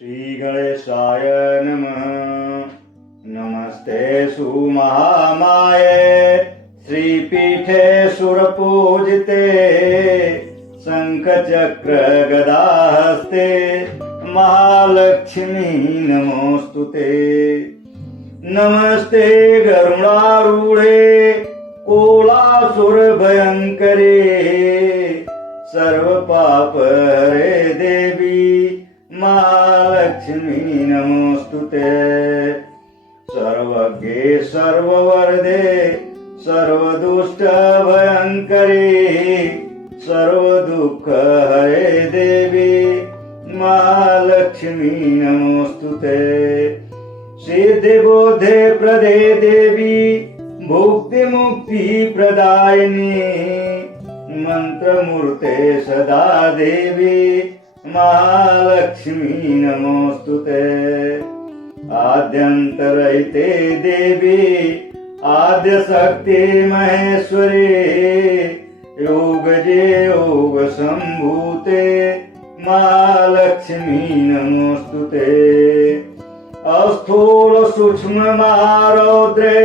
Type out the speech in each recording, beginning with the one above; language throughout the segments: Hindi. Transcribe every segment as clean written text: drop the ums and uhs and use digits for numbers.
श्री गणेशाय नमः। नमस्ते सुमहामाये श्रीपीठे सुरपूजिते शंखचक्र गदाहस्ते महालक्ष्मी नमोस्तुते। नमस्ते गरुडारूढे कोलासुर भयंकरे सर्व पाप हरे देवी महालक्ष्मी नमोस्तुते। सर्वज्ञे सर्ववरदे सर्वदुष्ट भयंकरी सर्वदुःख हरे देवी महालक्ष्मी नमोस्तुते। सिद्धिबोधे प्रदे देवी भुक्ति मुक्ति प्रदायिनी मंत्रमूर्ते सदा देवी महालक्ष्मी नमोस्तुते। आद्यंतरहिते देवी आद्य शक्ति महेश्वरी योगजे योग संभूते महालक्ष्मी नमोस्तुते। अस्थूल सूक्ष्म महारौद्रे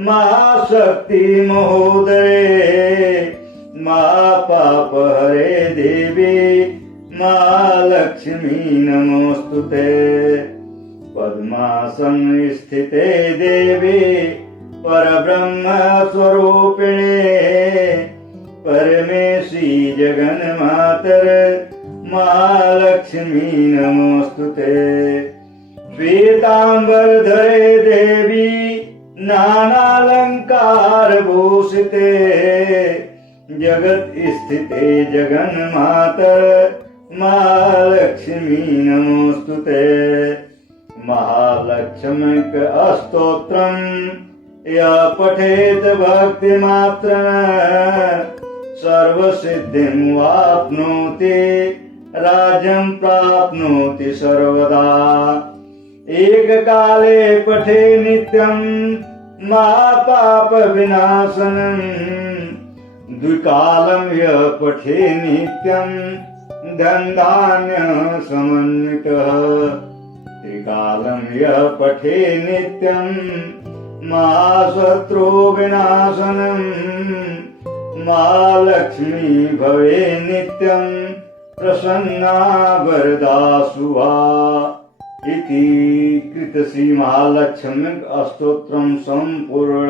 महाशक्ति महोदरे महापाप हरे देवी महालक्ष्मी नमोस्तुते। पद्मासन स्थिते देवी परब्रह्म स्वरूपिणे परमेशी जगन्मातर महालक्ष्मी नमोस्तुते। श्वेतांबर धरे देवी नानालंकार भूषिते जगत स्थिते जगन्मातर महालक्ष्मी नमोस्तुते। महालक्ष्मीक स्तोत्रं यः पठेत् भक्तिमात्रेण सर्वसिद्धिं वाप्नोति राज्यं प्राप्नोति सर्वदा। एककाले पठे नित्यं महापाप विनाशनं द्विकालं यः पठे नित्यं धनधान्य समन्वितः। त्रिकालं यः पठे नित्यं महाशत्रु विनाशनं महालक्ष्मी भवे नित्यं प्रसन्ना वरदा शुभा। इति कृत श्री महालक्ष्मी स्तोत्रं संपूर्ण।